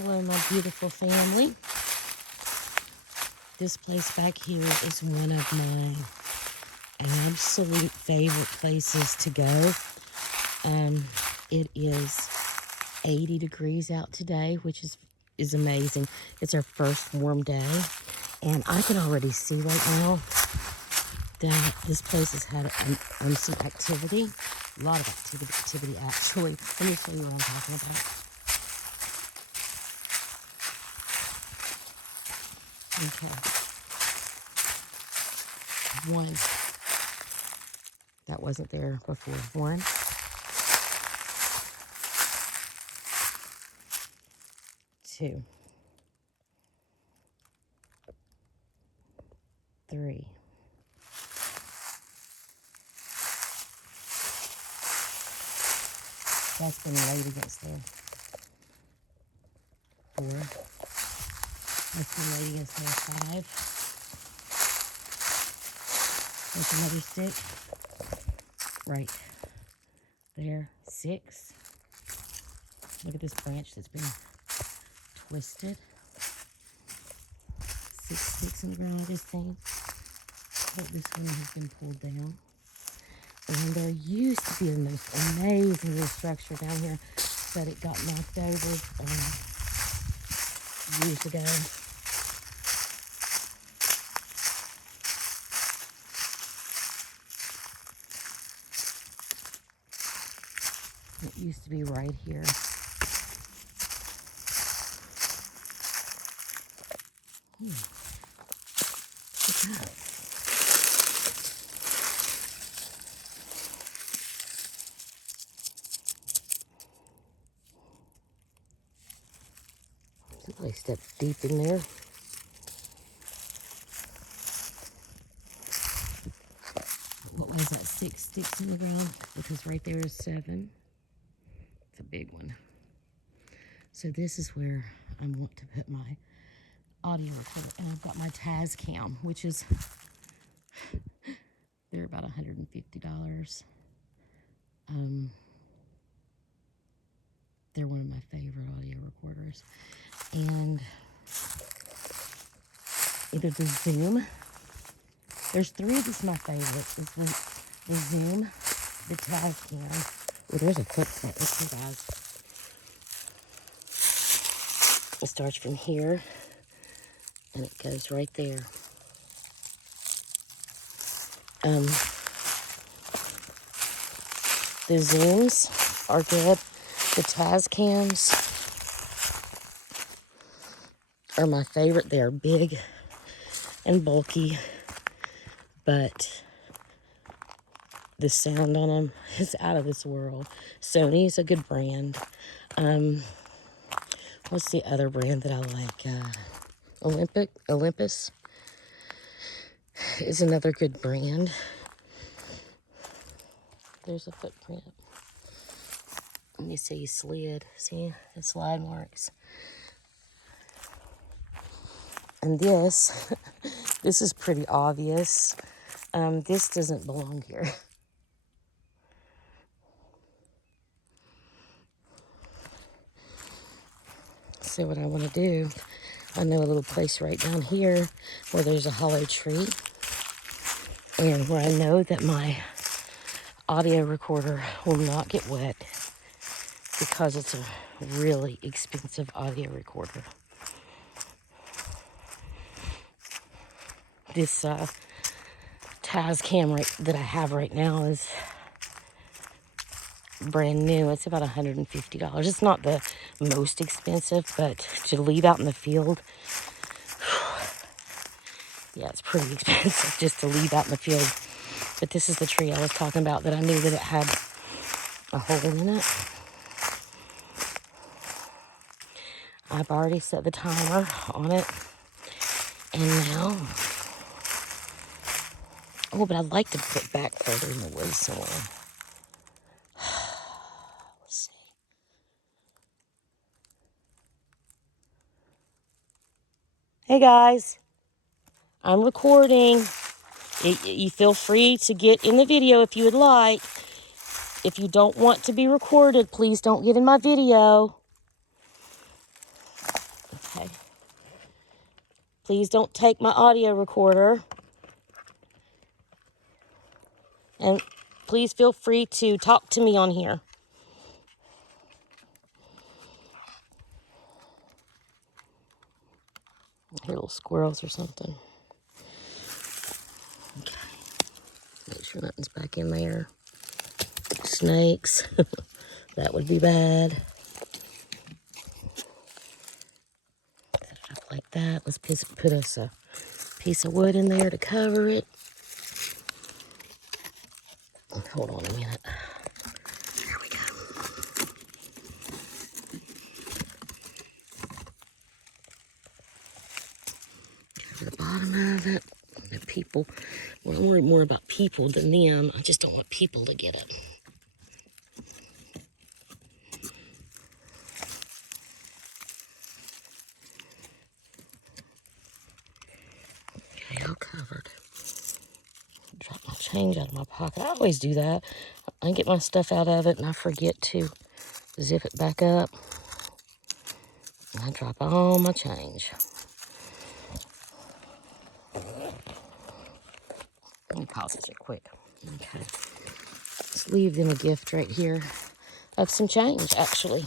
Hello, my beautiful family. This place back here is one of my absolute favorite places to go. It is 80 degrees out today, which is amazing. It's our first warm day, and I can already see right now that this place has had some activity, a lot of activity actually. Let me show you what I'm talking about. Okay. One. That wasn't there before. One. Two. Three. That's been laid against there. Four. That's been laid against there. Five. That's another stick. Right there. Six. Look at this branch that's been twisted. 6 sticks in the ground. I just think that this one has been pulled down. And there used to be the most amazing little structure down here, but it got knocked over years ago. It used to be right here. Look at that. Somebody stepped deep in there. What was that? 6 sticks in the ground? Because right there is 7. It's a big one. So this is where I want to put my audio recorder. And I've got my Tascam, which is, they're about $150. They're one of my favorite audio recorders. And either the Zoom, there's 3 of these my favorites. It's the Zoom, the Tascam. Oh, there's a footprint. Let's see, guys. It starts from here, and it goes right there. The Zooms are good. The Tascams are my favorite. They're big and bulky, but the sound on them is out of this world. Sony's a good brand. What's the other brand that I like? Olympus is another good brand. There's a footprint. Let me see, slid. See the slide marks. And this is pretty obvious. This doesn't belong here. So what I want to do, I know a little place right down here where there's a hollow tree, and where I know that my audio recorder will not get wet because it's a really expensive audio recorder. This Tascam that I have right now is brand new. It's about $150. It's not the most expensive, but to leave out in the field, yeah, it's pretty expensive just to leave out in the field. But this is the tree I was talking about that I knew that it had a hole in it. I've already set the timer on it. And now, oh, but I'd like to put back further in the woods somewhere. Let's see. Hey guys, I'm recording. You feel free to get in the video if you would like. If you don't want to be recorded, please don't get in my video. Please don't take my audio recorder. And please feel free to talk to me on here. I hear little squirrels or something. Okay. Make sure nothing's back in there. Snakes. That would be bad. Set it up like that. Let's put us a piece of wood in there to cover it. Hold on a minute. There we go. Cover the bottom of it. The people. Well, I'm worried more about people than them. I just don't want people to get it. Okay, all covered. Drop my change out of my pocket. I always do that. I get my stuff out of it and I forget to zip it back up. And I drop all my change. Let me pause this real quick. Okay. Let's leave them a gift right here of some change, actually.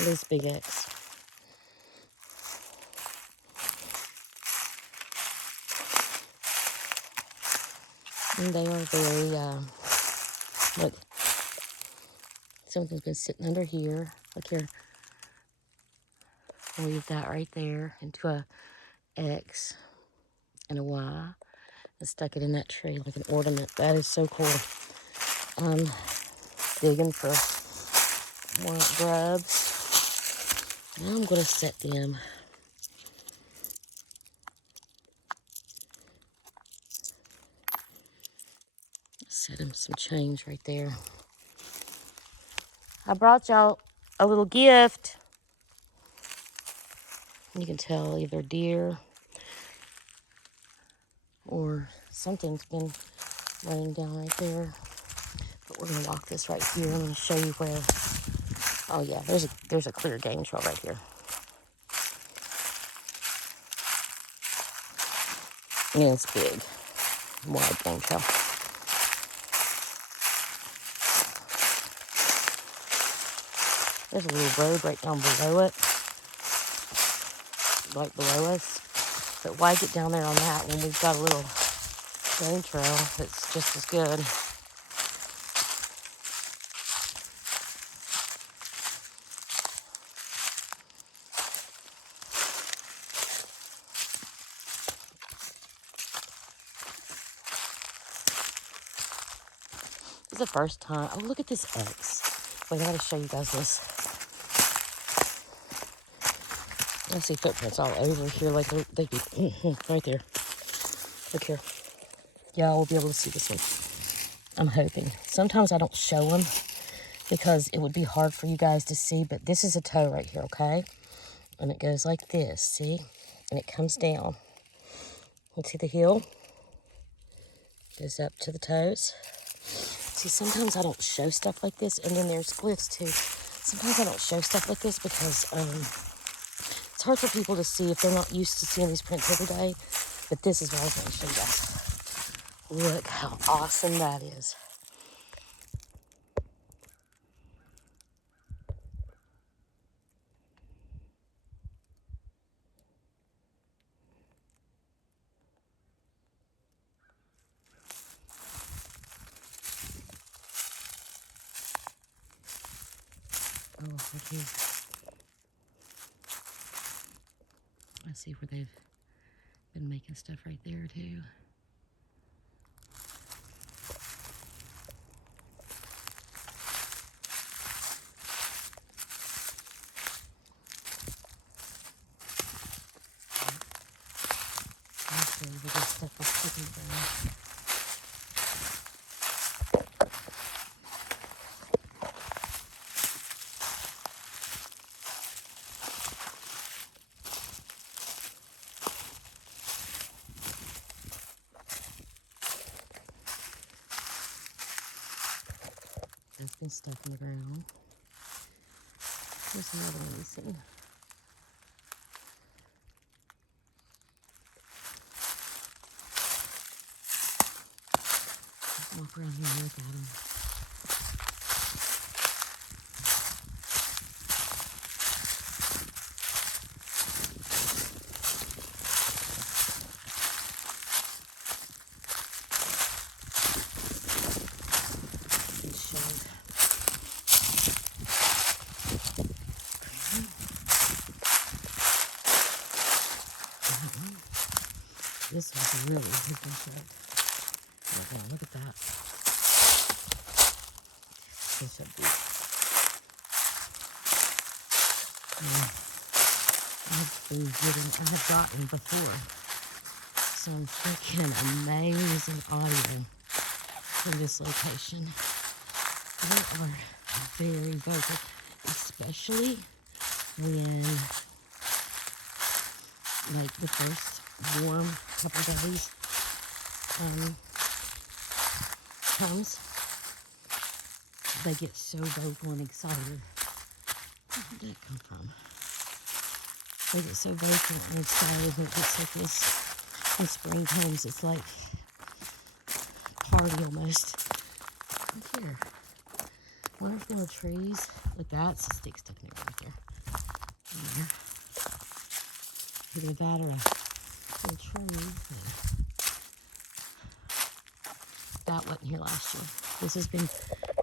This big X. And they are very, look, something's been sitting under here. Look here. And we've got right there into a X and a Y and stuck it in that tree like an ornament. That is so cool. I'm digging for more grubs. Now I'm going to set them. Set them some change right there. I brought y'all a little gift. You can tell either deer or something's been laying down right there. But we're gonna walk this right here. I'm gonna show you where. Oh yeah, there's a clear game trail right here. Yeah, it's big, wide game trail. There's a little road right down below it, right below us. But why get down there on that when we've got a little game trail that's just as good? This is the first time. Oh, look at this X. Wait, I gotta show you guys this. I see footprints all over here, like they do. Right there. Look here. Y'all will be able to see this one. I'm hoping. Sometimes I don't show them because it would be hard for you guys to see, but this is a toe right here, okay? And it goes like this, see? And it comes down. You see the heel? Goes up to the toes. See, sometimes I don't show stuff like this, and then there's glyphs too. Sometimes I don't show stuff like this because it's hard for people to see if they're not used to seeing these prints every day. But this is what I was going to show you guys. Look how awesome that is. Oh, look here. I see where they've been making stuff right there too. Okay, we got stuff that's sticking down. been stuck in the ground. Here's another one we've seen. Walk around here and look at them. This was really super short. Okay, look at that. It's so big. I have gotten before some freaking amazing audio from this location. They are very vocal, especially when, like, the first warm couple days comes. They get so vocal and excited. Where did that come from? They get so vocal and excited when it gets like this. When spring comes, it's like party almost. Look here. Wonderful little trees. Look, that's a stick stuck in there right there. Either that or a little tree. Yeah. That wasn't here last year. This has been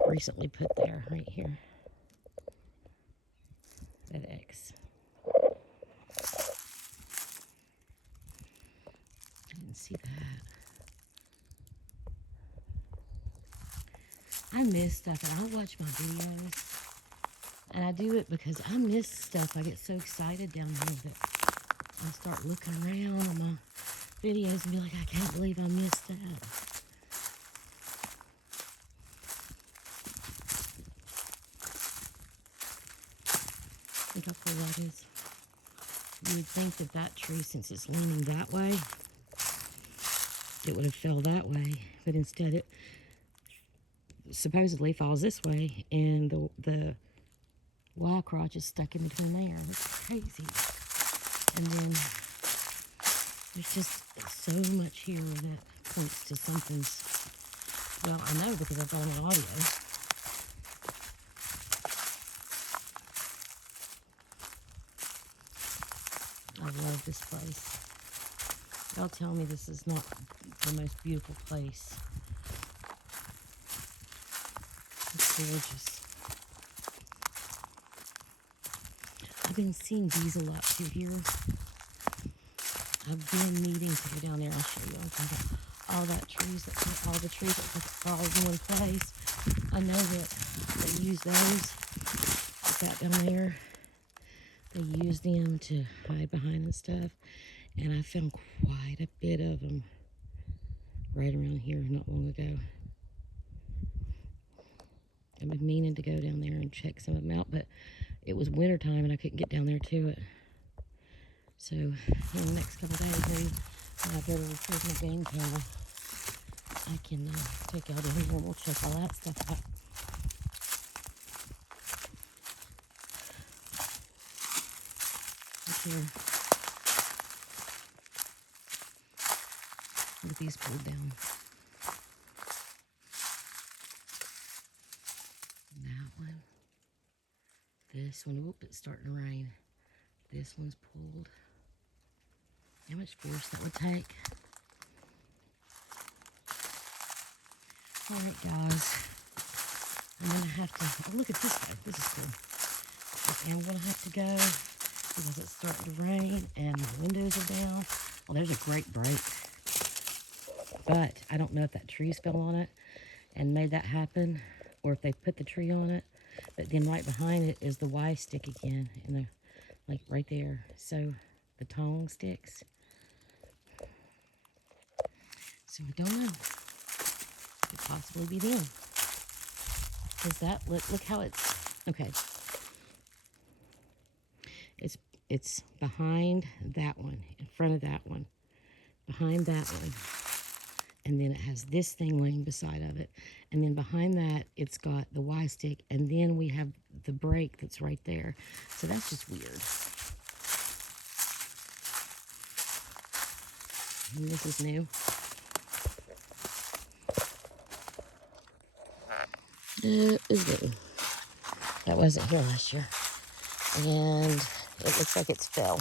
recently put there, right here. That X. I didn't see that. I miss stuff, and I watch my videos, and I do it because I miss stuff. I get so excited down here that I start looking around on my videos and be like, I can't believe I missed that. Look how cool that is. You would think that that tree, since it's leaning that way, it would have fell that way, but instead it supposedly falls this way, and the wire crotch is stuck in between there. It's crazy. And then there's just so much here that points to something's, well, I know because I've got my audio. I love this place. Y'all tell me this is not the most beautiful place. It's gorgeous. I've been seeing bees a lot through here. I've been needing to go down there. I'll show you. I'm talking about all that trees, all the trees that are all in one place. I know that they use those. That down there. They use them to hide behind and stuff. And I found quite a bit of them right around here not long ago. I've been meaning to go down there and check some of them out, but it was winter time and I couldn't get down there to it. So in the next couple of days, maybe when I go to retrieve my game camera, I can take out in here and we'll check all that stuff out. Look here. Look at these pulled down. That one. This one. Whoop, it's starting to rain. This one's pulled. How much force that would take. Alright guys. I'm going to have to, oh, look at this guy. This is cool. I'm going to have to go because it's starting to rain and the windows are down. Well, there's a great break. But I don't know if that trees fell on it and made that happen or if they put the tree on it. But then right behind it is the Y stick again, in the, like right there. So the tong sticks. So I don't know. Could possibly be them. Is that, look how it's, okay. It's behind that one, in front of that one, behind that one. and then it has this thing laying beside of it, and then behind that it's got the Y stick, and then we have the brake that's right there. So that's just weird. And this is new. Is new. That wasn't here last year, and it looks like it's fell.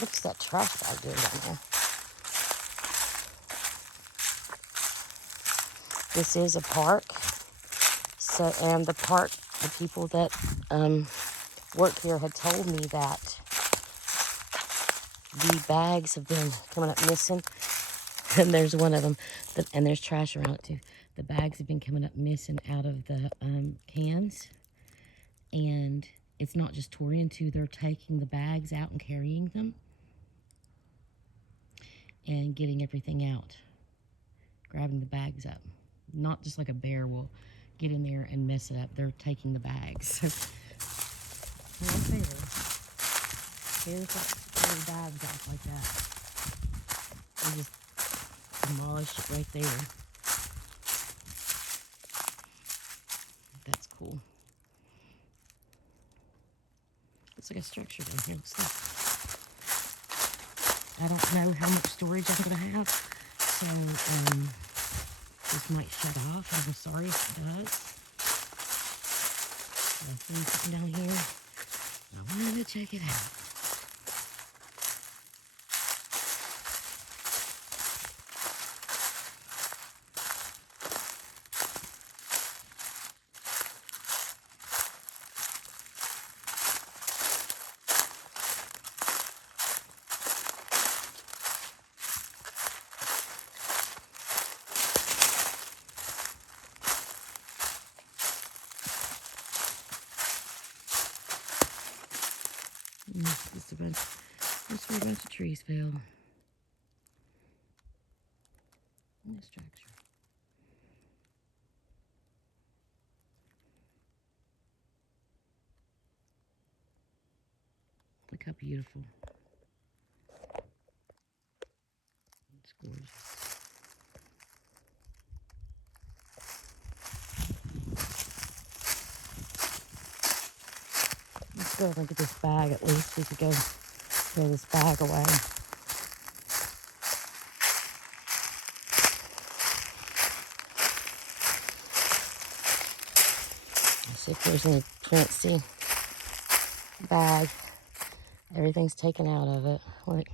What's that trash bag doing down there? This is a park. So, and the park, the people that work here had told me that the bags have been coming up missing. And there's one of them, and there's trash around it too. The bags have been coming up missing out of the cans. And it's not just Torian too. They're taking the bags out and carrying them. And getting everything out. Grabbing the bags up. Not just like a bear will get in there and mess it up. They're taking the bags. Right there. Here's the bags off like that. They just demolished it right there. That's cool. Looks like a structure down here. I don't know how much storage I'm going to have. So, this might shut off. I'm sorry if it does. I'll see something down here. I wanted to check it out. Just a bunch of trees fell in this structure. Look how beautiful. It's gorgeous. Let's go look at this bag at least. We could go throw this bag away. Let's see if there's any prints. See, bag. Everything's taken out of it. Look,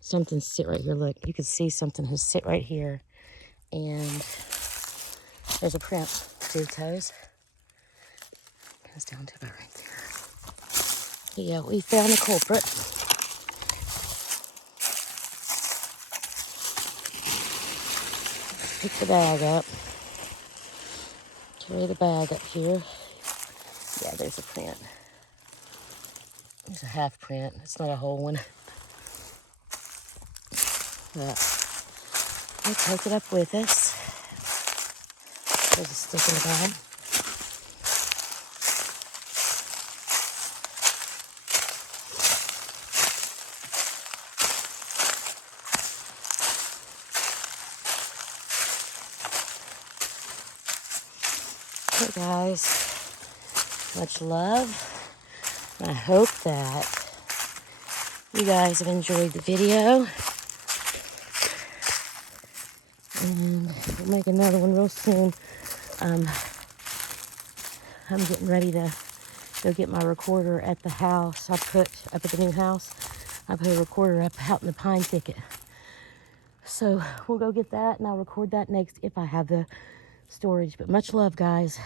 something sit right here. Look, you can see something has sit right here, and there's a print. See the toes? Goes down to about right there. Yeah, we found the culprit. Pick the bag up. Carry the bag up here. Yeah, there's a print. There's a half print. It's not a whole one. But we'll take it up with us. There's a stick in the bag. Okay, guys, much love. I hope that you guys have enjoyed the video. And we'll make another one real soon. I'm getting ready to go get my recorder at the house. I put up at the new house. I put a recorder up out in the pine thicket. So we'll go get that, and I'll record that next if I have the storage. But much love, guys.